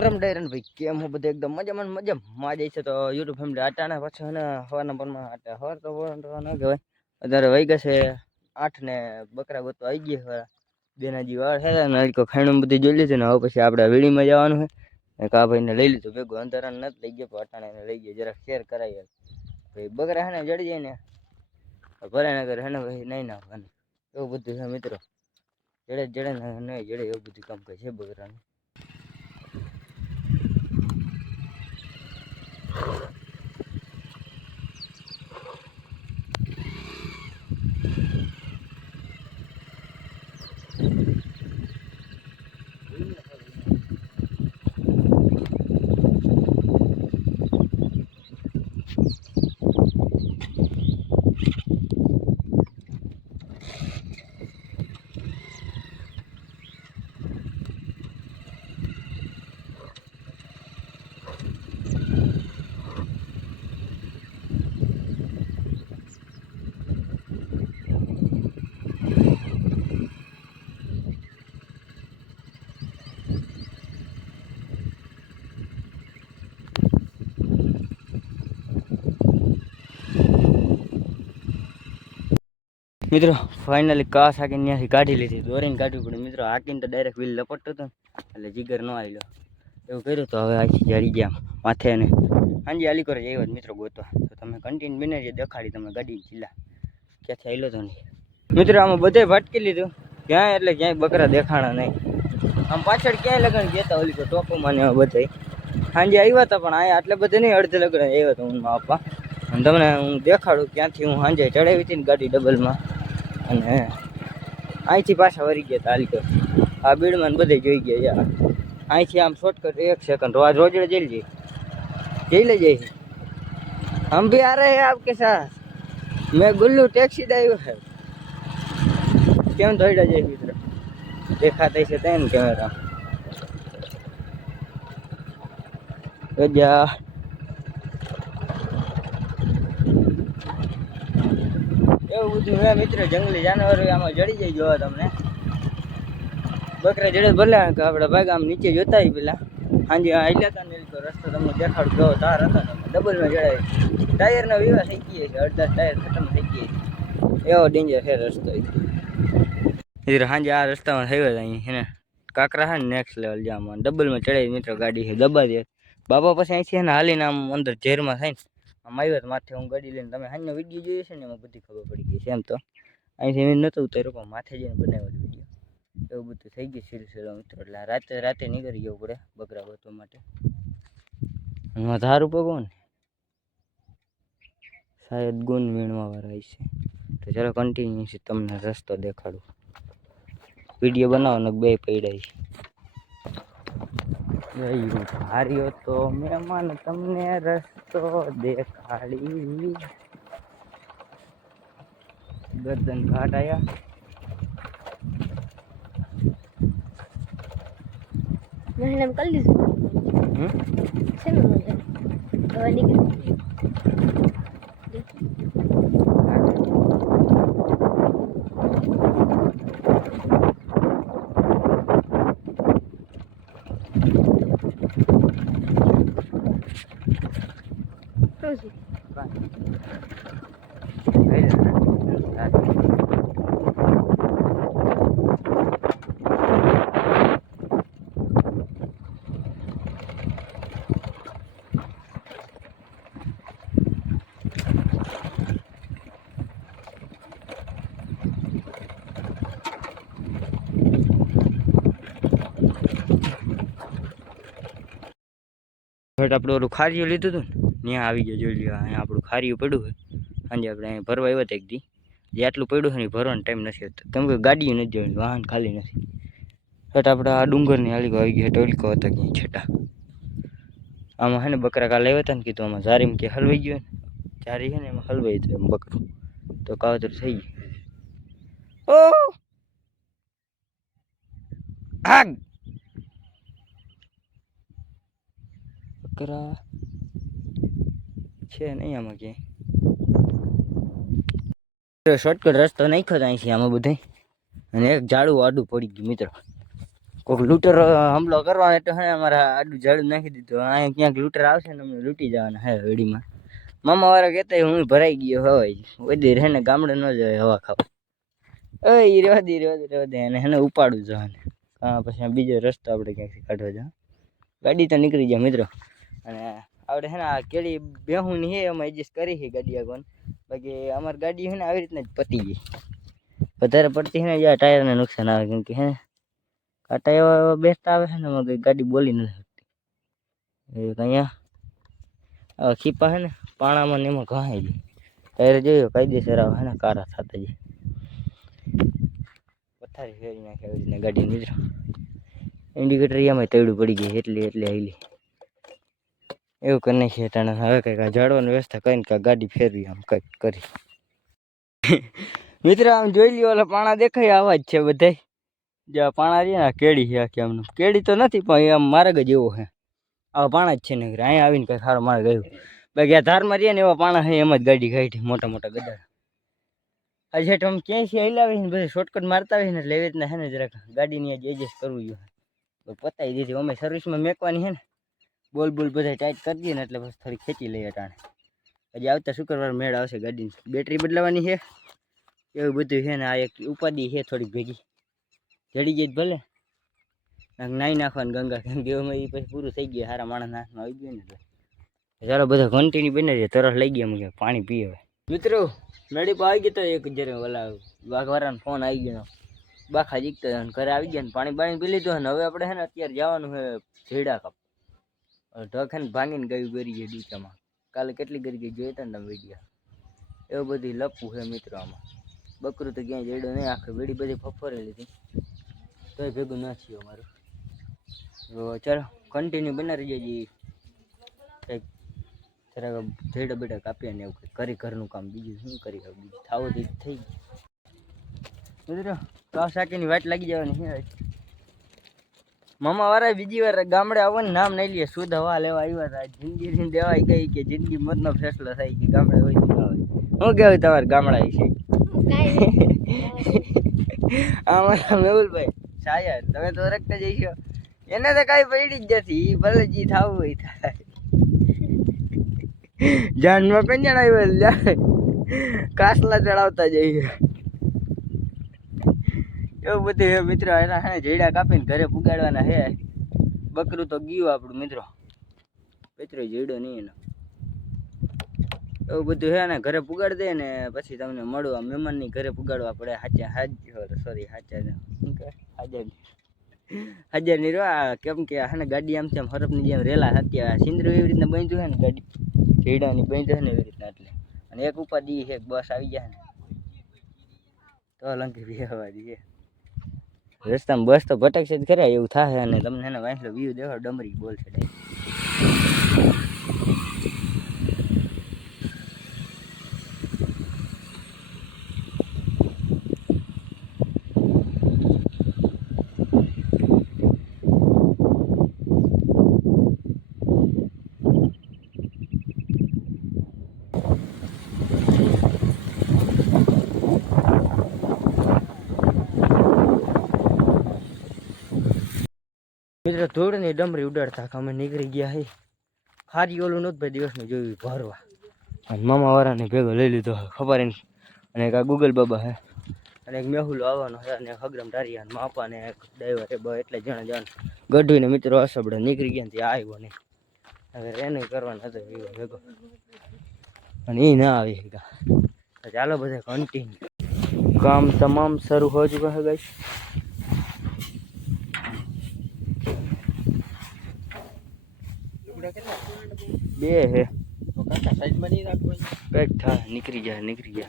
રામ ડાયરન ભાઈ કેમ હું બધે એકદમ મજામાં જાય છે તો યુટ્યુબ ફેમિલી આટાણા પાછા અને હવાના પરમાં આટા હવાર તો ન કહેવાય અત્યારે વાગ્યા છે 8 ને બકરા ગોતો આવી ગયા બેના જીવાળ છે ને હલકો ખાણું બધી જોઈ લીધું ને હવે પછી આપણે વીડીમાં જવાનું છે કા ભાઈને લઈ લીધું ભેગું અંધારા નથી લઈ ગયો આટાણા લઈ ગયા જરા શેર કરાવી ભાઈ બકરા હે ને જડી જાય ને ભરાનગર હે ને ભાઈ નહીં નાખવાનું એવું બધું છે મિત્રો જડે ને નહીં જડે એવું બધું કામ કરે છે બકરાનું. મિત્રો ફાઇનલી કાસ હાકીને ત્યાંથી કાઢી લીધી દોરીને કાઢવી પડે મિત્રો હાકીને તો ડાયરેક્ટ વ્હીલ લપટતો હતો એટલે જીગર ન આવેલો એવું કર્યું તો હવે આથી જડી ગયા માથે ને હાંજી આલી કરે આવ્યો મિત્રો ગોતવા તો તમે કન્ટિન્યુ બને જે દેખાડી તમે ગાડી જિલ્લા ક્યાંથી આવેલો તો નહીં મિત્રો આમાં બધે ભટકી લીધું ક્યાંય એટલે ક્યાંય બકરા દેખાણા નહીં આમ પાછળ ક્યાંય લગન કહેતા ઓલી તો ટોપોમાં ને બધા સાંજે આવ્યા હતા પણ અહીંયા આટલે બધે નહીં અડધે લગન આવ્યો હતો હું આપવા અને તમને હું દેખાડું ક્યાંથી હું સાંજે ચડાવી હતી ને ગાડી ડબલમાં અને અહીંથી પાછા વળી ગયા હતા હાલકર આ બીડમાં બધે જોઈ ગયા યાર અહીંથી આમ શોર્ટકટ 1 સેકન્ડ રોજડે જઈ ले हम भी आ रहे हैं आपके साथ मैं गुल्लू टैक्सी ड्राइवर है કેમ દોડ્યા જાય મિત્ર દેખાતા છે તેમ કેમેરા ગજા એવું બધું હે મિત્ર જંગલી જાનવરો આમાં જડી જાય જોવા તમને બકરા જડે ભલે કે આપણે ભાગ આમ નીચે જોતા પેલા હાંજે આલ્યા હતા ને તો રસ્તો તમને દેખાડું જો તાર હતા ને ડબલમાં જડાય ટાયરના વિવા થઈ ગઈ છે અડધા ટાયર ખતમ થઈ ગઈ એવો ડેન્જર છે રસ્તો ઇધર હાંજે આ રસ્તામાં થયો અહીં હે ને કાકરા હે ને નેક્સ્ટ લેવલ જામાં ડબલમાં ચડાવી મિત્રો ગાડી છે દબા દે બાબા પછી અહીંથી હે ને હાલીને આમ અંદર ઝેરમાં થાય ને આમ આવ્યો માથે હું ગાડી લઈને તમે હાંજનો વિડીયો જોઈએ છે ને એમાં બધી ખબર પડી ગઈ છે એમ તો અહીંથી મેં નહોતું ઉતાર્યું પણ માથે જઈને બનાવ્યો વિડીયો એવું બધું થઈ ગયું સિલસિલો મિત્રો એટલે રાતે નીકળી જવું પડે બકરા ગોતવા માટે અને ધારું પગો ને શાયદ ગુણ વીણવા વાળા છે તો ચાલો કન્ટિન્યુ છે તમને રસ્તો દેખાડું વિડીયો બનાવો બે પડ્યા છે હાર્યો તો મહેમાન તમને રસ્તો દેખાડી ગરદન ઘાટ આયા मैंने कर ली से मैं मुझे दवा निकल આપણે ઓલું ખારીયું લીધું હતું ને ત્યાં આવી ગયો જોઈ લ્યો અહીંયા આપણું ખારીયું પડ્યું હોય સાંજે આપણે અહીંયા ભરવા આવ્યા હતા એક દી જે આટલું પડ્યું હોય ને ભરવાનો ટાઈમ નથી હોતો કેમ કે ગાડીઓ નથી જોઈ વાહન ખાલી નથી હટ આપણે આ ડુંગરની હાલી આવી ગઈ ટોલકો હતા ક્યાંય છેટા આમાં હે ને બકરા કાલે આવ્યા હતા ને કીધું આમાં જારીમાં કે હલવાઈ ગયો ને જારી છે ને એમાં હલવાઈ હતું એમ બકરું તો કાવતર થઈ ગયું ઓ આગ બકરા છે નહીં આમાં ક્યાંય શોર્ટકટ રસ્તો નાખ્યો તો અહીંથી આમાં બધે અને એક ઝાડું આડું પડી ગયું મિત્રો કોઈક લૂંટર હુમલો કરવાનો એટલે હે અમારા આડું ઝાડું નાખી દીધું. અહીંયા ક્યાંક લૂંટર આવશે ને અમને લૂંટી જવાના હે વેડીમાં. મામા વાળા કહેતા હું ભરાઈ ગયો હવાઈ વધી રહે ને ગામડે ન જાય હવા ખાવા. એ રેવા દે અને એને ઉપાડું જવાને. હા પછી બીજો રસ્તો આપણે ક્યાંકથી કાઢવા જાવ. ગાડી તો નીકળી જાય મિત્રો. અને આપણે હે ને આ કેળી બેહુની હે અમે એડજસ્ટ કરી છે ગાડી આગળ. બાકી અમારી ગાડી હે ને આવી રીતના જ પતી ગઈ. વધારે પડતી હે ને જ્યાં ટાયરને નુકસાન આવે કેમ કે હે કાંટા એવા બેસતા આવે છે ને એમાં કંઈ ગાડી બોલી નથી શકતી. અહીંયા ખીપા હે ને પાણામાં ને એમાં ઘાઈ જાય. ટાયર જોયો કાયદેસર આવે હે ને કારા થતા જાય. પથારી ફેરી નાખે આવી રીતના ગાડી મિત્રો. ઇન્ડિકેટર એમાં તળું પડી ગઈ એટલે હાલી એવું કરી નાખીએ ટાણે. હવે કંઈક આ ઝાડવાની વ્યવસ્થા કરીને કાંઈક ગાડી ફેરવી આમ કંઈક કરી. મિત્ર આમ જોઈ લ્યો ઓલા પાણા દેખાય આવા જ છે બધા. જ્યાં પાણા રહ્યા ને કેળી છે આખી આમનું. કેળી તો નથી પણ આમ માર્ગ જ એવો છે. આવા પાણા જ છે ને અહીંયા આવીને કંઈ સારો માર્ગ આવ્યો. બાકી આ ધારમાં રહ્યા ને એવા પાણા છે એમ જ ગાડી કાઢી મોટા મોટા ગડા. આ જેટ આમ ક્યાંયથી હલાવી ને બધા શોર્ટકટ મારતા હોય ને એટલે એવી રીતના છે ને જરાક ગાડીની આજે એડજસ્ટ કરવું જોઈએ. પતાવી દીધી અમે સર્વિસમાં મેકવાની છે ને બોલ બધા ટાઈટ કરી દઈએ ને એટલે બસ થોડી ખેંચી લઈએ ટાણે. હજી આવતા શુક્રવાર મેળ આવશે ગાડીની. બેટરી બદલાવાની છે એવું બધું છે ને. આ એક ઉપાધિ છે થોડીક ભેગી જડી જાય ભલે નાહી નાખવાનું ગંગા કેમ કે અમે એ પછી પૂરું થઈ ગયું. સારા માણસના હાથમાં આવી ગયું ને એટલે ચાલો બધા કન્ટિન્યુ બને છે. તરસ લઈ ગયા અમે પાણી પીએ હવે. મિત્રો મેળી પર આવી ગયો તો એક જયારે ઓલા વાઘવાળાનો ફોન આવી ગયો. બાખા જીકતા ઘરે આવી ગયા ને પાણી પી લીધું. ને હવે આપણે છે ને અત્યારે જવાનું છે ઝેડા કાપ. ઢગ છે ને ભાંગીને ગયું ગરી ગઈ ડૂચામાં. કાલે કેટલી ગરી ગઈ જોઈ હતા ને તમે વિડીયો. એવું બધું લપવું છે મિત્રો આમાં. બકરું તો ક્યાંય જડ્યો નહીં. આખી વેડી બધી ફફોરેલી લીધી તોય ભેગું ન થયું અમારું. તો ચાલો કન્ટિન્યુ બનાવી જાય. કંઈક જરાક ઝેડા બેડા કાપીએ ને એવું કંઈક કરી ઘરનું કામ. બીજું શું કરી બીજું થાવું તો થઈ ગયું મિત્રો. કાવ શાકીની વાટ લાગી જવાની છે. મામા વાળા બીજી વાર ગામડે આવવાનું નામ નહીં લે. શુદ્ધ હવા લેવા આવ્યા હતા. જિંદગી દેવાઈ ગઈ કે જિંદગી મોતનો ફેસલો થાય કે ગામડે હોય ન હોય. શું કહેવાય તમારે ગામડા વિશે? અમારા મેહુલભાઈ શાયદ તમે તો રખતા જઈશો. એને તો કાંઈ પડી જ નથી. ભલે જી થવું હોય થાય. જાનમાં કંજણ આવ્યો કાસલા ચડાવતા જઈએ એવું બધું હે મિત્રો. એના હે જેડા કાપીને ઘરે પુગાડવાના હે. બકરું તો ગયું આપણું મિત્રો. પેતરો જેડો નહીં એનો. એવું બધું હે ને ઘરે પુગાડી દે ને પછી તમને મળવા મહેમાનની ઘરે પુગાડવા પડે. હાજર ની રો કેમ કે હે ને ગાડી આમ તેમ હરફની જેમ રેલા હતા. સિંદરો એવી રીતના બાંધ્યું હે ને ગાડી જેડાની બાંધ્યું હે ને એવી રીતના. એટલે અને એક ઉપાધિ છે બસ આવી જાય ને તો લંકી બેહવા દઈએ. રસ્તામાં બસ તો ભટકશે જ ખરા એવું થાય. અને તમને એને વાંચલો વ્યૂ દેખો ડમરી બોલ છે. મિત્રો ધૂળની ડમરી ઉડાડતા અમે નીકળી ગયા હે. ખારી ઓલું નહોતું ભાઈ દિવસનું જોયું ભરવા. અને મામા વાળાને ભેગો લઈ લીધો ખબર એને. અને એક આ ગૂગલ બાબા હે અને એક મેહુલો આવવાનો છે અને હગરમ ટારિયા માપા ને એક ડ્રાઈવર બ એટલે જણા જણ ગઢવીને મિત્રો અસબડે નીકળી ગયા. ત્યાં આવ્યો નહીં. હવે એને કરવાનો હતો એવો ભેગો અને એ ના આવી ગયા. ચાલો બધા કન્ટિન્યુ. કામ તમામ શરૂ હો ચુકા है गाइस. બે હે તો કાકા સાઈડમાં નહીં રાખવાનું. કંઈક થાય નીકળી જાય.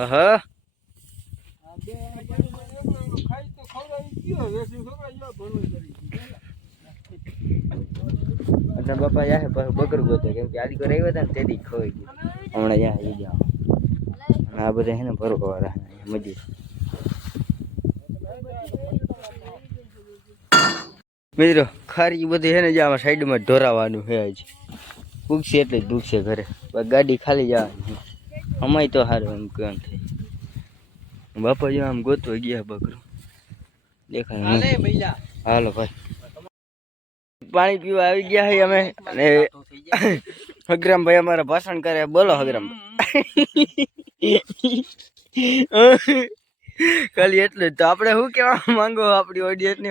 આહા એટલે બાપા યા બકરું ગોતે કેમ કે આદિકો રહ્યો હતા ને તેથી ખોઈ ગયું. હમણાં યા એ જાઓ આ બધા હે ને ભરવા વાળા મજૂર. મિત્રો ખારી બધી છે ને જે આમાં સાઈડમાં ઢોરાવાનું છે. હજી પૂગશે એટલે જ દુખશે ઘરે. ગાડી ખાલી જવાની અમાય તો સારું એમ કેમ થાય બાપાજી આમ ગોતવા ગયા બકરું દેખાય હાલો ભાઈ પાણી પીવા આવી ગયા છે અમે અને હગરામભાઈ અમારા ભાષણ કરે બોલો હગરામ ખાલી એટલું જ તો આપણે શું કેવા માંગો આપણી ઓડિયન્સ ને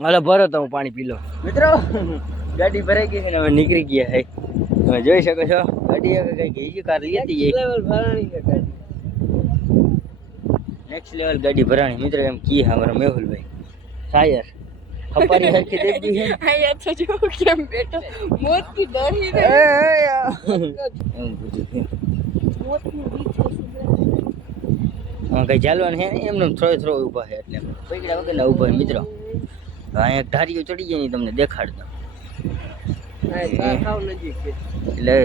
હાલો ભરો તો હું પાણી પી લો મિત્રો ગાડી ભરાઈ ગઈ છે ને હવે નીકળી ગયા હે તમે જોઈ શકો છો ગાડી કઈ ગઈ કાર લઈ હતી નેક્સ્ટ લેવલ ગાડી ભરાણી મિત્રો એમ કી અમારા મેહુલભાઈ શાયર ખપારી હરખી દેખી છે આયા તો જો કેમ બેટો મોત થી ડરી રે એમ પૂછ્યું મોત ની બીચ હા કઈ ચાલવાનું છે ને એમને થ્રો ઊભા છે એટલે પૈકડા વગરના ઊભા છે મિત્રો અહીંયા એક ધારીઓ ચડી જાય ને તમને દેખાડતો એટલે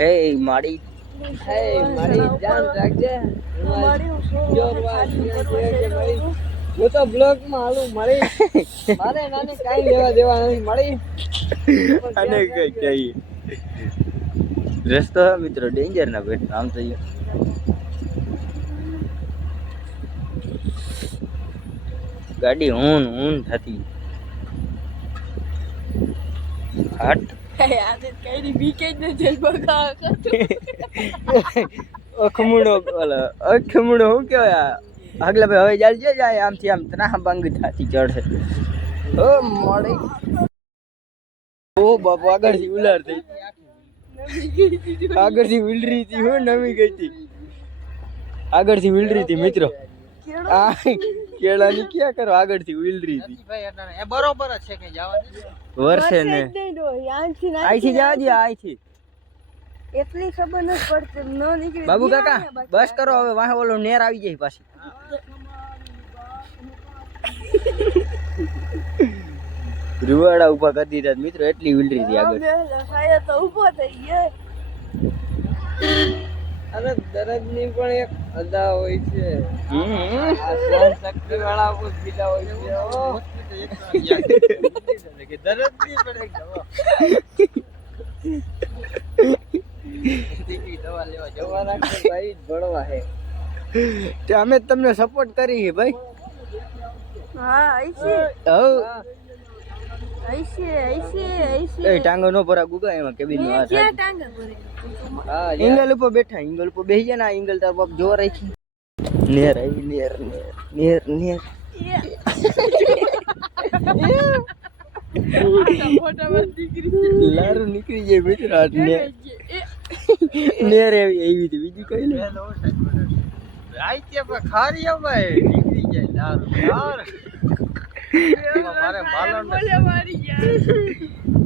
એ માડી મારી જાન રાખજે હું તો બ્લોક માં હાલું મળી મારે નાને કાઈ લેવા દેવા નથી મળી અને કઈ કઈ રસ્તો મિત્રો ડેન્જર ના બેઠ આમ તો ગાડી ઊન થતી હાટ આદત કઈ બીકે જ ન જઈ બગા અખમુડો અખમુડો શું કહેવાય આગલા ભાઈ હવે ચાલજે જાય આમથી આમ ત્રાહ બાંગી થતી ચડે ઓ મોડી ઓ બાપા આગળથી ઉલાર થઈ આગળથી ઉલરી હતી હો નવી ગઈ હતી આગળથી ઉલરી હતી મિત્રો આ કેળાની ક્યાં કરો આગળથી ઉલરી હતી એ બરોબર છે કે જવાની વર્ષે ને આઈથી જવા દે આઈથી એટલી ખબર ન પડતી ન નીકળી બાબુ કાકા બસ કરો હવે વાહે ઓલો નેર આવી જાય પાછી રૂવાડા ઉભા કરી દીધા મિત્રો એટલી ઉલરી હતી આગળ સાયા તો ઊભો થઈ ગયો અરે દરદ ની પણ એક અદા હોય છે આ સહન શક્તિ વાળા કોઈ બીજા હોય છે કે દરદ ની પણ એક દવા દવા લેવા જવાના કે ભાઈ ભણવા હે તે અમે તમને સપોર્ટ કરી છે ભાઈ હા આઈશે એ ટાંગો નો પરા ગુગા એમાં કેબિન માં ક્યાં ટાંગા ભરે હા એંગલ ઉપર બેઠા એંગલ ઉપર બેહી જાય ને એંગલ તાર બાપ જોર રાખી નેર આવી નેર નેર નેર લારું નીકળી જાય મિત્રો આટ નેર નેર એવી હતી બીજું કઈ નહીં આઈતે પર ખારી ભાઈ નીકળી જાય લારું યાર મારે માલણ મારી ગયા